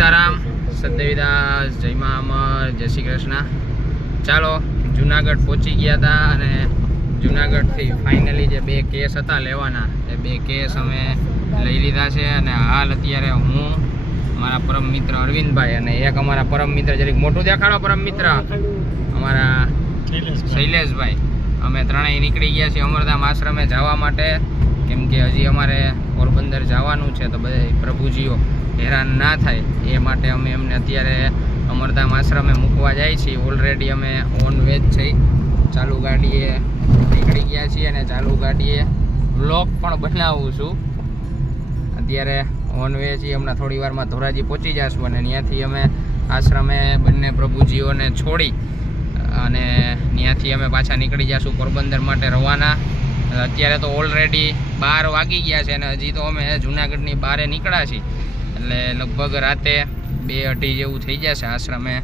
સીતારામ, સતદેવીદાસ, જય મા અમર, જય શ્રી કૃષ્ણ। ચાલો, જુનાગઢ પહોંચી ગયા હતા અને જુનાગઢથી ફાઇનલી જે 2 કેસ હતા લેવાના એ 2 કેસ અમે લઈ લીધા છે અને હાલ અત્યારે હું, મારા પરમ મિત્ર અરવિંદભાઈ અને એક અમારા પરમ મિત્ર, જરીક મોટું દેખાડો પરમ મિત્ર, અમારા શૈલેષભાઈ, અમે ત્રણેય નીકળી ગયા છીએ અમરધામ આશ્રમે જવા માટે, કેમ કે હજી અમારે પોરબંદર જવાનું છે તો બધા પ્રભુજીઓ હેરાન ના થાય એ માટે અમે એમને અત્યારે અમરધામ આશ્રમે મૂકવા જાય છીએ। ઓલરેડી અમે ઓન વેજ છીએ, ચાલુ ગાડીએ નીકળી ગયા છીએ અને ચાલુ ગાડીએ વ્લોગ પણ બનાવું છું। અત્યારે ઓન વે છીએ, હમણાં થોડી વારમાં ધોરાજી પહોંચી જઈશું અને ત્યાંથી અમે આશ્રમે બંને પ્રભુજીઓને છોડી અને ત્યાંથી અમે પાછા નીકળી જઈશું પોરબંદર માટે રવાના। અત્યારે તો ઓલરેડી 12 વાગી ગયા છે અને હજી તો અમે જુનાગઢની બહાર નીકળ્યા છીએ, એટલે લગભગ રાતે 2-2:30 જેવું થઈ જશે આશ્રમે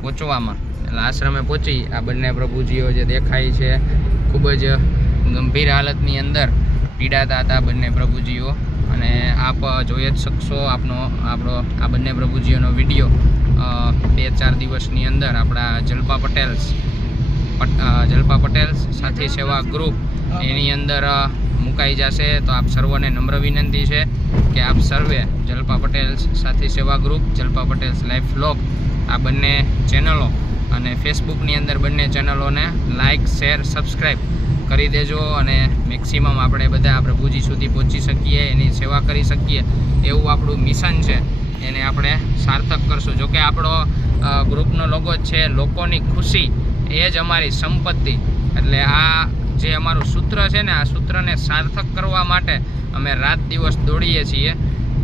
પહોંચવામાં। એટલે આશ્રમે પહોંચી આ બંને પ્રભુજીઓ જે દેખાય છે ખૂબ જ ગંભીર હાલતની અંદર પીડાતા હતા બંને પ્રભુજીઓ, અને આપ જોઈ જ શકશો આપણો આ બંને પ્રભુજીઓનો વિડીયો 2-4 દિવસની અંદર આપણા જલ્પા પટેલ્સ સાથી સેવા ગ્રુપ એની અંદર મુકાઈ જશે। તો આપ સર્વને નમ્ર વિનંતી છે કે આપ સર્વે જલ્પા પટેલ્સ સાથી સેવા group, Jalpa Patels life vlog આ બંને ચેનલો અને ફેસબુકની અંદર બંને ચેનલોને લાઇક, શેર, સબસ્ક્રાઈબ કરી દેજો અને મેક્સિમમ આપણે બધા પ્રભુજી સુધી પહોંચી શકીએ, એની સેવા કરી શકીએ એવું આપણું મિશન છે, એને આપણે સાર્થક કરશું। જોકે આપણો ગ્રુપનો લોગો છે લોકોની ખુશી એ જ અમારી સંપત્તિ, એટલે આ જે અમારું સૂત્ર છે ને આ સૂત્રને સાર્થક કરવા માટે અમે રાત દિવસ દોડીએ છીએ।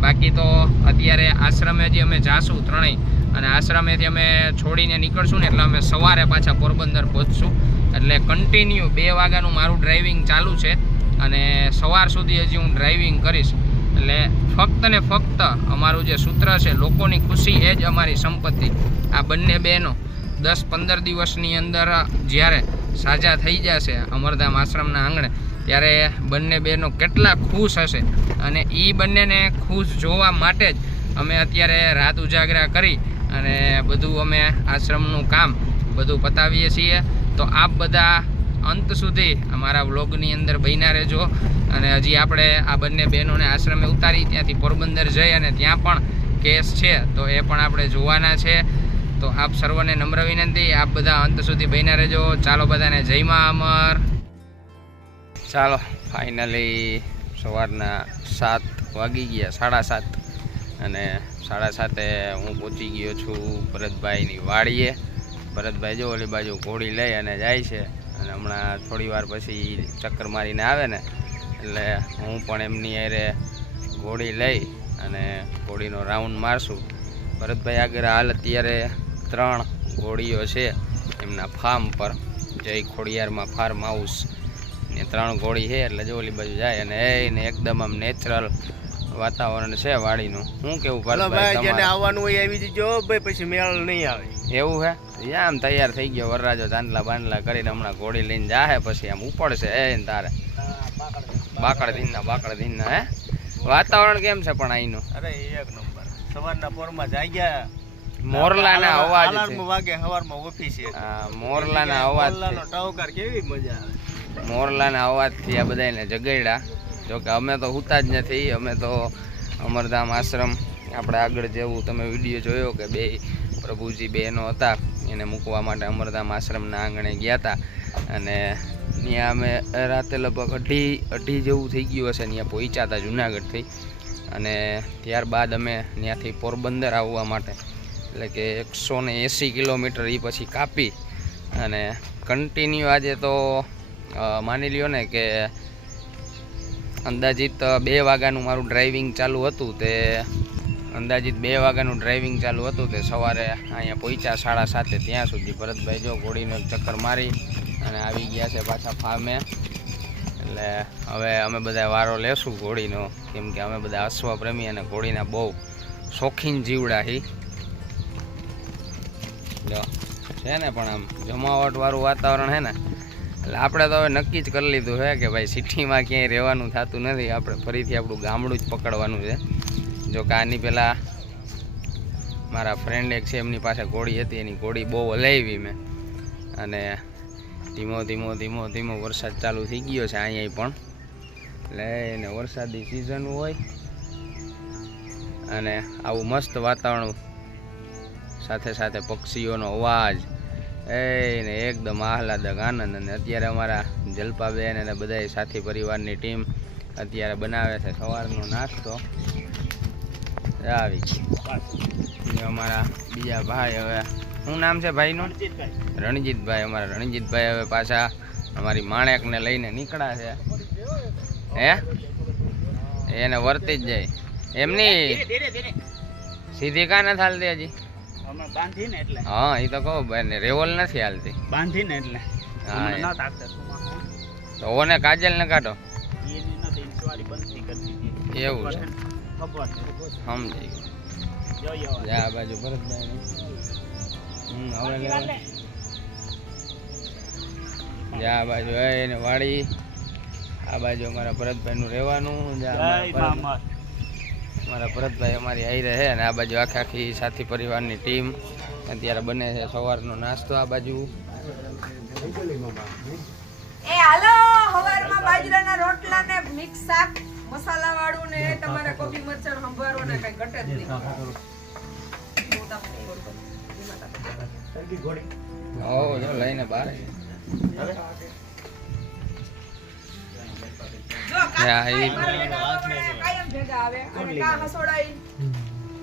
બાકી તો અત્યારે આશ્રમે જે અમે જાશું ત્રણેય અને આશ્રમેથી અમે છોડીને નીકળશું ને એટલે અમે સવારે પાછા પોરબંદર પહોંચશું, એટલે કન્ટિન્યુ 2 વાગ્યાનું મારું ડ્રાઇવિંગ ચાલુ છે અને સવાર સુધી હજી હું ડ્રાઇવિંગ કરીશ। એટલે ફક્ત ને ફક્ત અમારું જે સૂત્ર છે લોકોની ખુશી એ જ અમારી સંપત્તિ। આ બંને બહેનો 10-15 દિવસની અંદર જ્યારે સાજા થઈ જશે અમરધામ આશ્રમના આંગણે ત્યારે બંને બહેનો કેટલા ખુશ હશે, અને એ બંનેને ખુશ જોવા માટે જ અમે અત્યારે રાત ઉજાગરા કરી અને બધું અમે આશ્રમનું કામ બધું પતાવીએ છીએ। તો આપ બધા અંત સુધી અમારા વ્લોગની અંદર બન્યા રહેજો અને હજી આપણે આ બંને બહેનોને આશ્રમે ઉતારી ત્યાંથી પોરબંદર જઈ અને ત્યાં પણ કેસ છે તો એ પણ આપણે જોવાના છે। તો આપ સર્વને નમ્ર વિનંતી, આપ બધા અંત સુધી બન્યા રહેજો। ચાલો બધાને જય મા અમર। ચાલો, ફાઇનલી સવારના 7 વાગી ગયા, 7:30, અને 7:30 હું પહોંચી ગયો છું ભરતભાઈની વાડીએ। ભરતભાઈ જો ઓલી બાજુ ઘોડી લઈ અને જાય છે અને હમણાં થોડી વાર પછી ચક્કર મારીને આવે ને એટલે હું પણ એમની હારે ઘોડી લઈ અને ઘોડીનો રાઉન્ડ મારશું। ભરતભાઈ આગળ હાલ અત્યારે 3 ઘોડીઓ છે એમના ફાર્મ પર, જય ખોડિયારમાં ફાર્મ હાઉસ ને 3 ઘોડી છે, એટલે જો ઓલી બાજુ જાય અને એને એકદમ આમ નેચરલ વાતાવરણ છે વાડીનું। શું કેવું ભરતભાઈ, જેને આવવાનું હોય આવી જજો ભાઈ, પછી મેળ નહીં આવે એવું હે? આમ તૈયાર થઈ ગયો વરરાજો, ચાંદલા બાંદલા કરીને હમણાં ઘોડી લઈને જાહે, પછી આમ ઉપડશે એ તારે બાકડ ધીનના હે? વાતાવરણ કેમ છે પણ અહીંનું? અરે એક નંબર, સવારના પોરમાં જાગ્યા, મોરલાના અવાજ વાગે સવારમાં ઓફિસ છે, મોરલાના અવાજ, ટવકાર કેવી મજા આવે, મોરલાના અવાજથી આ બધાને જગાડ્યા। જોકે અમે તો હુતા જ નથી, અમે તો અમરધામ આશ્રમ આપણે આગળ જેવું તમે વિડીયો જોયો કે 2 પ્રભુજી બહેનો હતા એને મૂકવા માટે અમરધામ આશ્રમના આંગણે ગયા હતા અને ત્યાં અમે રાતે લગભગ 2:30 જેવું થઈ ગયું હશે ત્યાં પહોંચ્યા હતા જુનાગઢથી, અને ત્યારબાદ અમે ત્યાંથી પોરબંદર આવવા માટે એટલે કે 180 કિલોમીટર એ પછી કાપી અને કન્ટિન્યુ આજે તો માની લ્યો ને કે અંદાજિત 2 વાગ્યાનું મારું ડ્રાઇવિંગ ચાલુ હતું, તે સવારે અહીંયા પહોંચ્યા 7:30 ત્યાં સુધી। ભરતભાઈ જો ઘોડીનો ચક્કર મારી અને આવી ગયા છે પાછા ફાર્મે, એટલે હવે અમે બધા વારો લેશું ઘોડીનો, કેમ કે અમે બધા અશ્વ પ્રેમી અને ઘોડીના બહુ શોખીન જીવડા હી જો છે ને, પણ આમ જમાવટવાળું વાતાવરણ છે ને, એટલે આપણે તો હવે નક્કી જ કરી લીધું છે કે ભાઈ સિટીમાં ક્યાંય રહેવાનું થતું નથી, આપણે ફરીથી આપણું ગામડું જ પકડવાનું છે। જો કે આની પહેલાં મારા ફ્રેન્ડ એક છે એમની પાસે ઘોડી હતી, એની ઘોડી બહુ હલાવી મેં, અને ધીમો ધીમો ધીમો ધીમો વરસાદ ચાલુ થઈ ગયો છે અહીંયા પણ. એટલે એને વરસાદી સિઝન હોય અને આવું મસ્ત વાતાવરણ સાથે સાથે પક્ષીઓનો અવાજ એને એકદમ આહલાદક આનંદ. અને અત્યારે અમારા જલપાબેન અને બધા સાથી પરિવારની ટીમ અત્યારે બનાવે છે સવારનો નાસ્તો. આવી અમારા બીજા ભાઈ, હવે શું નામ છે ભાઈનું? રણજીતભાઈ. અમારા રણજીતભાઈ હવે પાછા અમારી માણેકને લઈને નીકળ્યા છે. હે એને વર્તી જ જાય એમની સીધી કા નથી હાલતી હજી? હા એ તો કહું ભાઈ, રેવલ નથી હાલતી બાંધીને એટલે હા. તો ઓને કાજલ ને કાઢો એવું છે, સમજી ગયો. આ બાજુ ભરતભાઈ હવે આ બાજુ એને વાડી, આ બાજુ અમારા ભરતભાઈ નું રહેવાનું. અમારા ભરતભાઈ અમારી આવી રહે, અને આ બાજુ આખી સાથી પરિવારની ટીમ અત્યારે બને છે સવારનો નાસ્તો. આ બાજુ એ હાલો હવારમાં બાજરાના રોટલા ને મિક્સ શાક મસાલા વાળું ને તમારે કોબી મરચાં સંભારો ને કઈ ઘટે જ નહીં. ઓ જો લઈને બહાર કાયમ ભેગા આવે અને કા હસોડાઈ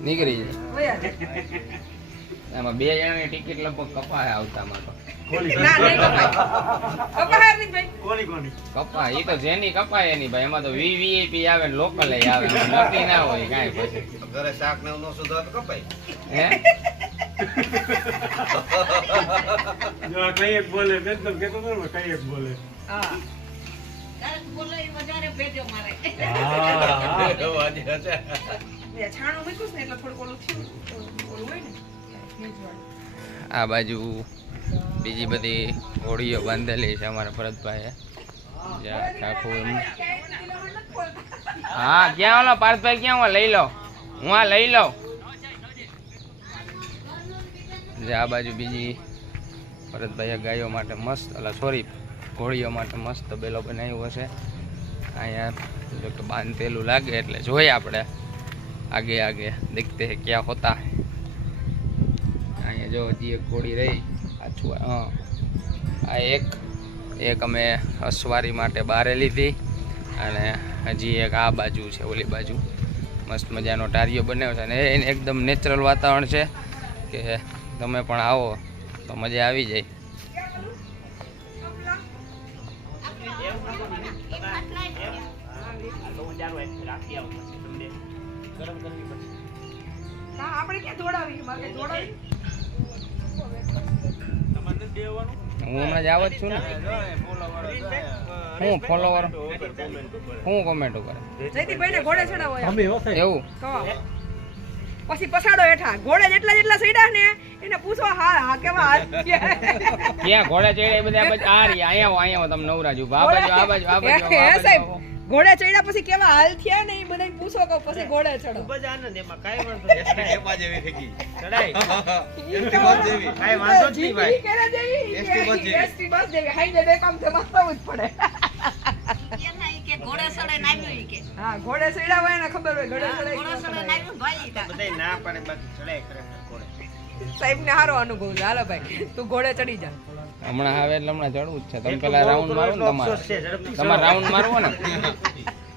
નીકળી જાય. વયા એમાં 2 જણાની ટિકિટ લગભગ કપાય આવતામાં તો. ના નહીં કપાય કપાય નહીં ભાઈ કપાય એ તો જેની કપાય એની ભાઈ. એમાં તો વીવીઆઈપી આવે ને લોકલ આવે, નક્કી ના હોય કાંઈ. પછી ઘરે શાક ને નો સુધા તો કપાય. હે જો કઈ એક બોલે બેન તો કેતો તો ને કઈ એક બોલે હા છાણું મૂક્યું ને એટલે થોડું ઓલું થયું, ઓલું હોય ને ભેજવાળું. આ બાજુ બીજી બધી હોડીઓ બાંધેલી છે અમારા ભરતભાઈએ. આખું એમ હા ક્યાં ઓલો પાર્થભાઈ ક્યાં લઈ લો, હું આ લઈ લઉં. આ બાજુ બીજી ભરતભાઈએ ગાયો માટે મસ્ત, સોરી ઘોડીઓ માટે મસ્ત તબેલો બનાવ્યો છે. અહીંયા જો કે બાંધેલું લાગે એટલે જોઈએ આપણે આગે આગે દેખતે હે ક્યાં હોતા હે. અહીંયા જો હજી એક ઘોડી રહી પાછું. હા આ એક અમે અસવારી માટે બારે લીધી, અને હજી એક આ બાજુ છે, ઓલી બાજુ મસ્ત મજાનો ટારિયો બનાવ્યો છે. અને એને એકદમ નેચરલ વાતાવરણ છે કે તમે પણ આવો તો મજા આવી જાય. આપણે ક્યાં દોડાવી મારે દોડાવી હું હમણાં જ આવ જ છું ને. હું ફોલોવર હું કોમેન્ટો કરે જયદીપભાઈ ને ઘોડે ચડાવો એવું તો પછી પસાડો હેઠા ઘોડે જેટલા સૈડા ને એને પૂછો હા કેવા હાથ ક્યાં ઘોડા ચડ્યા એ બધા આ રહ્યા. અહીંયા તમે નવરાજુ આ બાજુ આ બાજુ આ બાજુ સાહેબ ઘોડે ચડ્યા પછી કેવા હાલ થયા ને એ બધા પૂછો કે પછી ઘોડે ચડો. ખૂબ જ આનંદ એમાં કાઈ વાંધો નહીં. એમાં જેવી થઈ ગઈ ચડાઈ એસટી બસ જેવી કાઈ વાંધો જ નહીં ભાઈ. એસટી બસ જેવી હાઈવે બે કામ તો વાસ્તવ જ પડે. હા ઘોડે ચડ્યા હોય ને ખબર હોય ઘોડે ચડાય બધાય ના પાડે બાકી ચડાઈ કરે ઘોડે. સાહેબ ને સારો અનુભવ છે. હાલો ભાઈ તું ઘોડે ચડી જા. હમણાં આવે એટલે હમણાં ચડવું જ છે. તમે પેલા રાઉન્ડ મારો ને તમારે રાઉન્ડ મારવો ને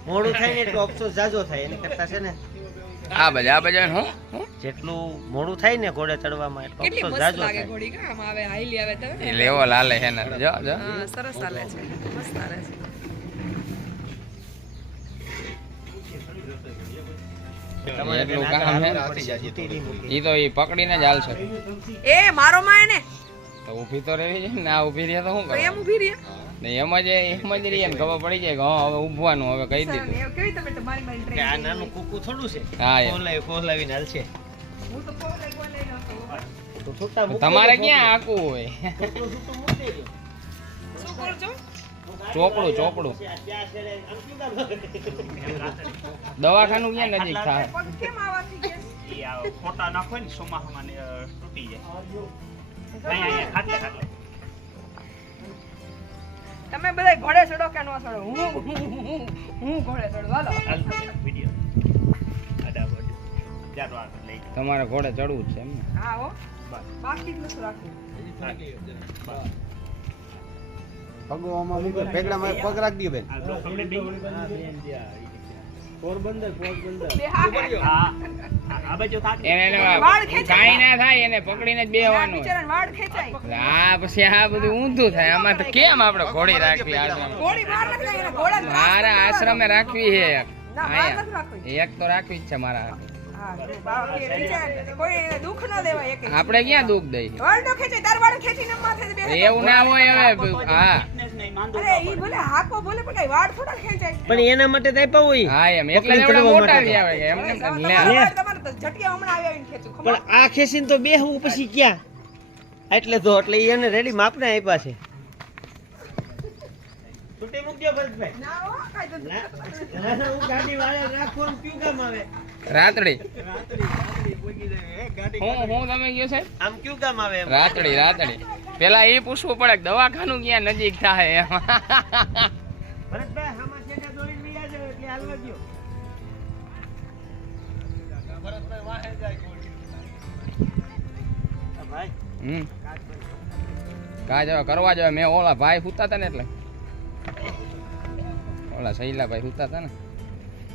મોડું થાય ને એટલો અફસોસ જાજો થાય એને કરતા છે ને આ બાજુ હું જેટલું મોડું થાય ને ઘોડે ચડવામાં એટલો કેટલી અફસોસ મસ્ત જાજો લાગે થાય. ઘોડી કામ આવે હાઈલી આવે તો એ લેવલ હાલે છે ને જો જો હા સરસ હાલે છે મસ્ત હાલે છે. એટલું કામ છે ઈ તો ઈ પકડીને જ હાલશે. એ મારો માં એને તો ઊભી તો રહેવી છે ને. આ ઊભી રહે તો શું તો કરે એમ ઊભી રહી ને એમ જ રહીએ ને ખબર પડી જાય કે હા હવે ઊભવાનું હવે કહી દીધું. કેવી તમે તમારી મારી કે આ ટ્રેન નાનું કૂકું થોડું છે હા એમ. કોહલાવીને હાલશે હું તો કોલે કોલે નતો તો છૂટા મૂકી તમારે દો. ક્યાં આકવું હોય છૂટું છૂટું મૂકી દેજો. શું કરો છો ચોપડું દવાખાનું ક્યાં નજીક થાય? પગ કેમ આવાથી ગયા ઈ આ ખોટા નાખો ને ચોમાસામાં ને તૂટી જાય. અહીંયા ખાટલે તમે બધા ઘોડે ચડો કે નો ચડો? હું ઘોડે ચડું. હાલો વિડિયો અડાવડ ચાલો આગળ લઈ જાઓ. તમારે ઘોડે ચડવું જ છે એમ ને? હા હો, બસ બાકી જ નથી રાખવું. ભગવામાં મૂકો પેગડામાં પગ રાખી દો બેન. આ લો કમ્પ્લીટ બી પોરબંદર બે હા હે. હા આ બાજુ થાક એને વાળ ખેંચાય. કાંઈ ના થાય, એને પકડીને જ બેહવાનું. બિચારાને વાળ ખેંચાય. આ પછી આ બધું ઊંધું થાય. આમાં તો કેમ આપણે ઘોડી રાખવી આશ્રમ? ઘોડી બહાર નથી રાખી, એને ઘોડા જ મારા આશ્રમે રાખવી છે એક. ના, બહાર નથી રાખવી. એક તો રાખવી જ છે મારા હાથે. હા, બાકી બિચારાને કોઈ દુઃખ ન દેવાય એકે. આપણે ક્યાં દુઃખ દઈ? વાળ તો ખેંચાય, તાર વાળ ખેંચીને માથે જ બેસે. એવું ના હોય હવે. હા ફિટનેસ નહીં માંદો અરે ઈ ભલે હાકો બોલે પણ કઈ વાળ થોડા ખેંચાય. પણ એના માટે તો આપ્યા હોય. હા એમ એટલે જ એવડા મોટા જ આવે એમને એમ લે. તમારે તો જટિયા હમણાં આવ્યા આવીને ખેંચું ખબર? પણ આ ખેંચીને તો બેહવું પછી ક્યાં? એટલે ઈ એને રેડી માપને આપ્યા છે. તૂટી મૂકજો ભરતભાઈ. ના હો, કાંઈ તો ના, હું ગાડી વાળા રાખવાનું ક્યું કામ આવે? રાતડી ગાડી હું તમે ગયો છે આમ ક્યું કામ આવે એમ? રાતડી પેલા એ પૂછવું પડે કે દવાખાનું ક્યાં નજીક થાય એમ. ભરતભાઈ આમાં છેટા દોડીને લઈ આવજો એટલે હાલવા દ્યો. ભરતભાઈ વાહે જાય ગોળી. ભાઈ કા જવા કરવા જવા. મેં ઓલા ભાઈ સુતા હતા ને એટલે ઓલા શૈલાભાઈ સુતા હતા ને.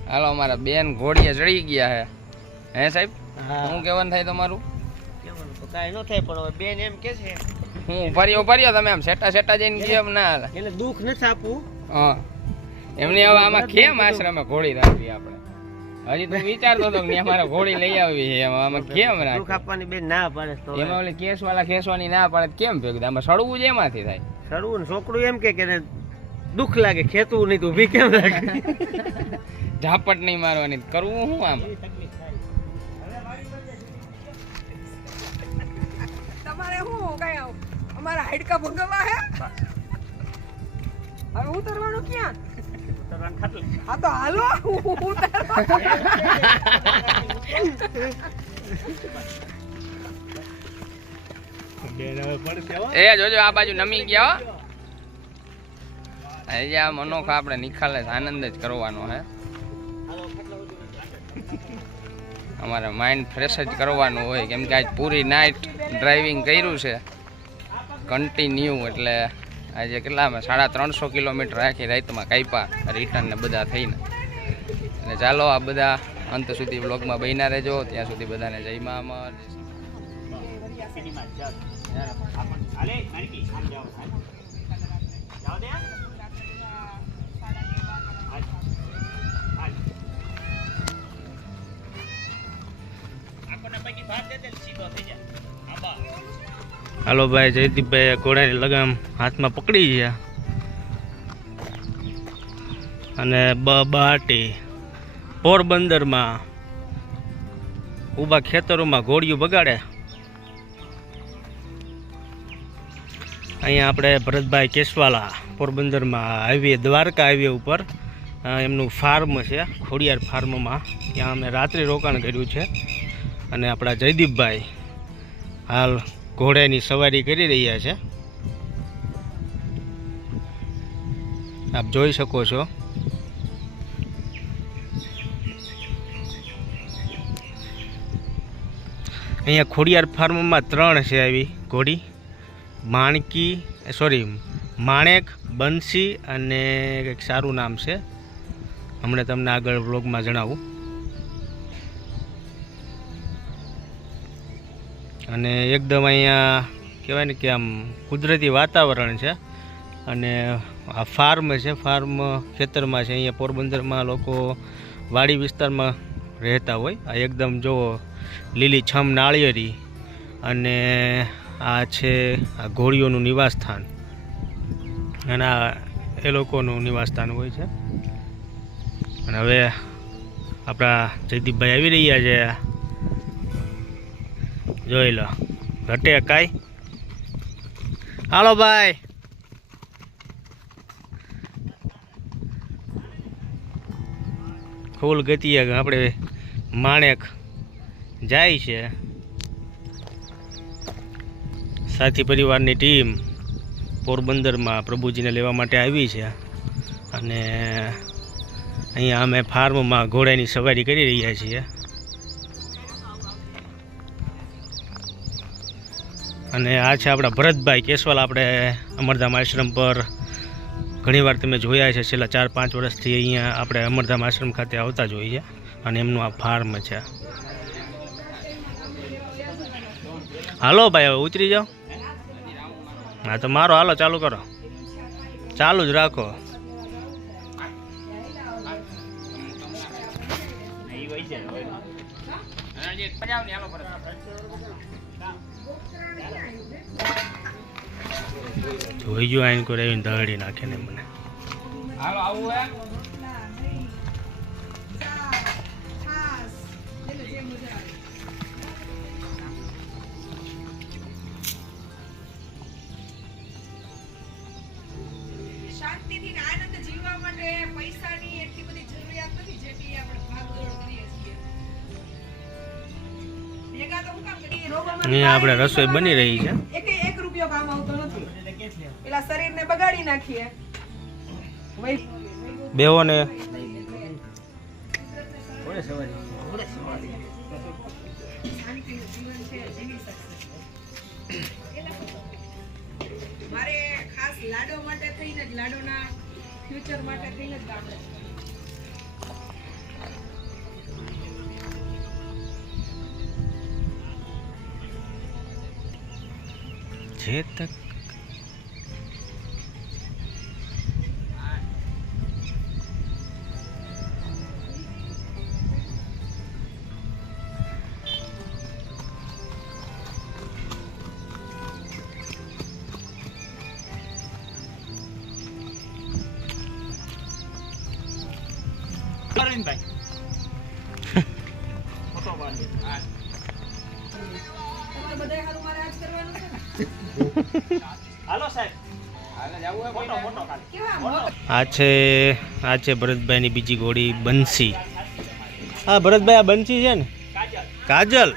હાલો અમારા બેન ઘોડીએ ચડી ગયા હે. હે સાહેબ શું કહેવાનું થાય તમારું? કેવાનું તો કાંઈ ન થાય પણ હવે બેન એમ કે છે હું ભર્યો તમે આમ સેટા જઈને કેમ ના હાલે? એને દુઃખ નથી આપવું. હા એમની હવે આમાં કેમ આશ્રમે ઘોડી રાખવી આપણે? હજી તો વિચારતો હતો કે અમારે ઘોડી લઈ આવવી છે એમાં આમાં કેમ દુઃખ રાખવી? આપવાની બેન ના પાડે તો એમાં ઓલી કેસવાળા ખેંચવાની ના પાડે તો કેમ ભેગું થાય? આમાં સડવું જ એમાંથી થાય. સડવું ને છોકરું એમ કે એને દુઃખ લાગે ખેતવું નહીં તો ઊભી કેમ લાગે? ઝાપટ નહીં મારવાની કરવું શું આમ? તમારે શું કઈ અમારા હાડકા ભંગવા હે? હવે ઉતરવાનું ક્યાં? ઉતરવાનું ખાટલે. હા તો હાલો એ જોજો આ બાજુ નમી ગયા હો. હજી આ અનોખા આપણે નિખાલે આનંદ જ કરવાનો હે. અમારે માઇન્ડ ફ્રેશ જ કરવાનું હોય કેમ કે આજ પૂરી નાઇટ ડ્રાઇવિંગ કર્યું છે કન્ટિન્યુ. એટલે આજે કેટલા અમે 350 કિલોમીટર આખી રાતમાં કાપ્યા રિટર્ન ને બધા થઈને. એટલે ચાલો આ બધા અંત સુધી બ્લોગમાં બન્યા રહેજો. ત્યાં સુધી બધાને જય મા અમર. સિનેમા જાઓ. હાલે મારી આમ જાઓ. જાઓ ને હાલો ભાઈ જયદીપભાઈ ઘોડાની લગામ હાથમાં પકડી ગયા અને બાટી પોરબંદરમાં ઊભા ખેતરોમાં ઘોડિયું બગાડે. અહીંયા આપણે ભરતભાઈ કેસવાલા પોરબંદરમાં હાઈવે દ્વારકા હાઈવે ઉપર એમનું ફાર્મ છે ખોડિયાર ફાર્મમાં. ત્યાં અમે રાત્રિ રોકાણ કર્યું છે અને આપણા જયદીપભાઈ હાલ ઘોડાની સવારી કરી રહ્યા છે. આપ જોઈ શકો છો. અહીંયા ખોડિયાર ફાર્મમાં 3 છે આવી ઘોડી. માણેક, બંસી અને કંઈક સારું નામ છે. હમણાં તમને આગળ વ્લોગમાં જણાવું. અને એકદમ અહીંયા કહેવાય ને કે આમ કુદરતી વાતાવરણ છે. અને આ ફાર્મ છે, ફાર્મ ખેતરમાં છે. અહીંયા પોરબંદરમાં લોકો વાડી વિસ્તારમાં રહેતા હોય. આ એકદમ જો લીલી છમ નાળિયેરી અને આ છે આ ઘોડીઓનું નિવાસસ્થાન અને આ એ લોકોનું નિવાસસ્થાન હોય છે. અને હવે આપણા જયદીપભાઈ આવી રહ્યા છે. જોઈ લો ઘટે કાંઈ. હાલો ભાઈ. ફૂલ ગતિએ આપણે માણેક જાય છે. સાથી પરિવારની ટીમ પોરબંદરમાં પ્રભુજીને લેવા માટે આવી છે અને અહીંયા અમે ફાર્મમાં ઘોડાની સવારી કરી રહ્યા છીએ. અને આ છે આપણા ભરતભાઈ કેશવાલ. આપણે અમરધામ આશ્રમ પર ઘણીવાર તમે જોયા છે, છેલ્લા 4-5 વર્ષથી અહીંયા આપણે અમરધામ આશ્રમ ખાતે આવતા જ હોઈએ અને એમનું આ ફાર્મ છે. હાલો ભાઈ, હવે ઉતરી જાઓ. હા તો મારો હાલો ચાલુ કરો, ચાલુ જ રાખો. જોઈ ગયો આઈને કોઈ આવીને દહડી નાખે ને મને. હાલો આવું હે શાંતિથી ને આનંદ જીવવા માટે પૈસાની એટલી બધી જરૂરિયાત નથી જેટલી આપણે ભાગદોડ કરીએ છીએ. ભેગા તો હું કામ કરીએ, રોગોમાં અહીંયા આપણે રસોઈ બની રહી છે. એક રૂપિયો કામ આવતો નથી. પેલા શરીરને બગાડી નાખીએ. બેહો ને. મારે ખાસ લાડો માટે થઈને જ, લાડોના ફ્યુચર માટે થઈને જ કામ છે. જે તક અરવિંદભાઈ ફોટો પાડી. તમારે બધાય હારું મારે આજ કરવાનું છે ને? હાલો સાહેબ, ફોટો ફોટો કાઢી. કેવા મોટા આ છે ભરતભાઈની બીજી ઘોડી બંસી. હા ભરતભાઈ, આ બંસી છે ને? કાજલ.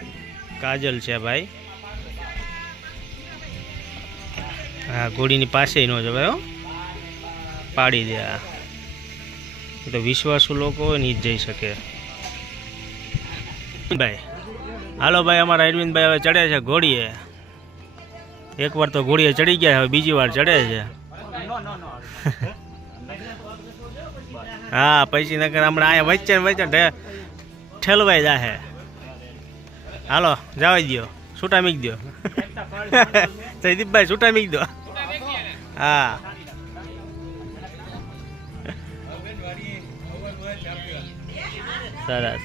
કાજલ છે ભાઈ. હા, ઘોડીની પાસે ન જવાય હો, પાડી દે. આ તો વિશ્વાસુ લોકો હોય ને એ જ જઈ શકે. ભાઈ હાલો ભાઈ, અમારા અરવિંદભાઈ હવે ચડે છે ઘોડીએ. એકવાર તો ઘોડીએ ચડી ગયા, હવે બીજી વાર ચડે છે. હા, પછી નકર હમણાં અહીંયા વચ્ચે વચ્ચે ઠેલવાઈ જાહે. હાલો જવા દો, છૂટા મીક દો. જયદીપભાઈ છૂટા મીક દો. હા સરસ.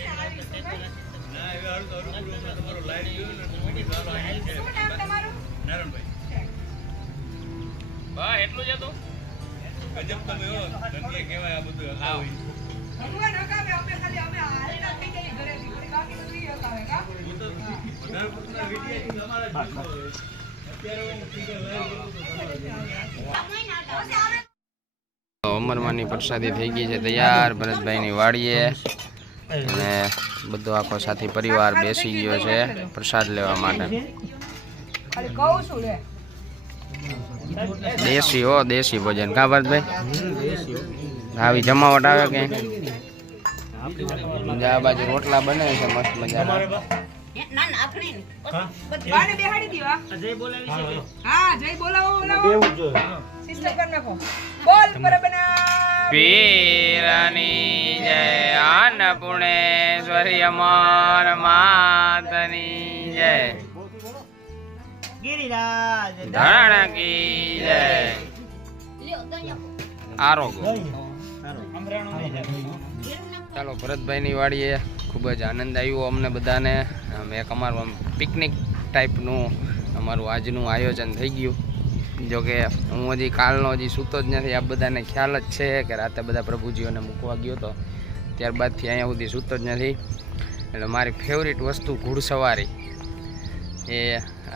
શું નામ તમારું? બા એટલું જ હતું. ભગવાન હકાવે, અમે ખાલી અમે હાલતા થઈ જઈએ ઘરેથી, વળી બાકી બધું ઈ હકાવે, કા? અમરમાની પ્રસાદી થઈ ગઈ છે તૈયાર ભરતભાઈની વાડીએ, અને બધો આખો સાથી પરિવાર બેસી ગયો છે પ્રસાદ લેવા માટે. ખાલી કહું છું લે. દેશી હો, દેશી ભોજન. કા ભરતભાઈ, આવી જમાવટ આવે કે આ બાજુ રોટલા બને છે મસ્ત મજાના. બાને બેહાડી દીવા. હા, જય બોલાવો બોલાવો. સિસ્ટર કર નાખો. બોલ પરબના પીરની જય, અન્નપૂર્ણેશ્વરી અમર માતની જય, ગિરિરાજ ધરણ કી જય, આરોગ્ય. ચાલો, ભરતભાઈની વાડીએ ખૂબ જ આનંદ આવ્યો અમને બધાને. એક અમારું પિકનિક ટાઈપનું અમારું આજનું આયોજન થઈ ગયું. જોકે હું હજી કાલનો હજી સૂતો જ નથી. આ બધાને ખ્યાલ જ છે કે રાતે બધા પ્રભુજીઓને મૂકવા ગયો હતો, ત્યારબાદથી અહીંયા સુધી સૂતો જ નથી. એટલે મારી ફેવરિટ વસ્તુ ઘોડસવારી, એ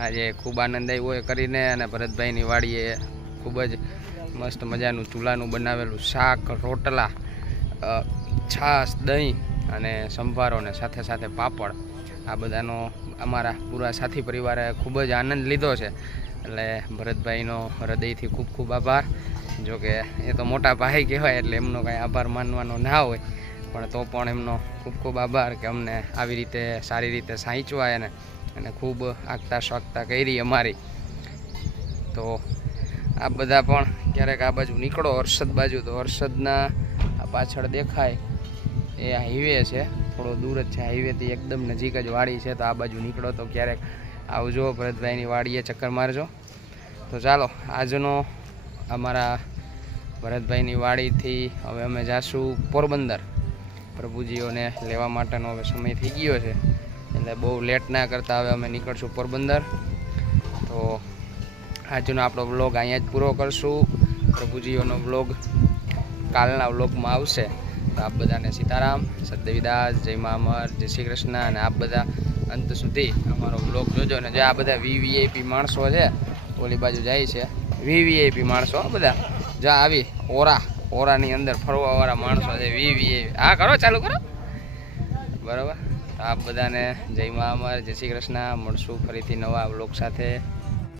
આજે ખૂબ આનંદ આવ્યો એ કરીને. અને ભરતભાઈની વાડીએ ખૂબ જ મસ્ત મજાનું ચૂલાનું બનાવેલું શાક, રોટલા, છાશ, દહીં અને સંભારો ને સાથે સાથે પાપડ. આ બધાનો અમારા પૂરા સાથી પરિવારે ખૂબ જ આનંદ લીધો છે. એટલે ભરતભાઈનો હૃદયથી ખૂબ ખૂબ આભાર. જોકે એ તો મોટા ભાઈ કહેવાય એટલે એમનો કાંઈ આભાર માનવાનો ના હોય, પણ તો પણ એમનો ખૂબ ખૂબ આભાર કે અમને આવી રીતે સારી રીતે સાંચવાય અને ખૂબ આગતા શાકતા કરી અમારી. તો આ બધા પણ ક્યારેક આ બાજુ નીકળો હર્ષદ બાજુ, તો હર્ષદના આ પાછળ દેખાય એ હાઈવે છે, થોડો દૂર જ છે, હાઈવેથી એકદમ નજીક જ વાડી છે. તો આ બાજુ નીકળો તો ક્યારેક આવજો, ભરતભાઈની વાડીએ ચક્કર મારજો. તો ચાલો આજનો અમારા ભરતભાઈની વાડીથી હવે અમે જાશું પોરબંદર. પ્રભુજીઓને લેવા માટેનો હવે સમય થઈ ગયો છે, એટલે બહુ લેટ ના કરતાં હવે અમે નીકળશું પોરબંદર. તો આજનો આપણો વ્લોગ અહીંયા જ પૂરો કરશું. પ્રભુજીઓનો વ્લોગ કાલના વ્લોગમાં આવશે. તો આપ બધાને સીતારામ, સદવિદાસ, જય મા અમર, જય શ્રી કૃષ્ણ. અને આપ બધા અંત સુધી અમારો વ્લોગ જોજો. અને જે આ બધા વીવીઆઈપી માણસો છે ઓલી બાજુ જાય છે, વીવીઆઈપી માણસો બધા જા આવી ઓરાની અંદર ફરવાવાળા માણસો છે વીવીઆઈપી. હા કરો, ચાલુ કરો, બરાબર. તો આપ બધાને જય મા અમર, જય શ્રી કૃષ્ણ. મળશું ફરીથી નવા વ્લોગ સાથે.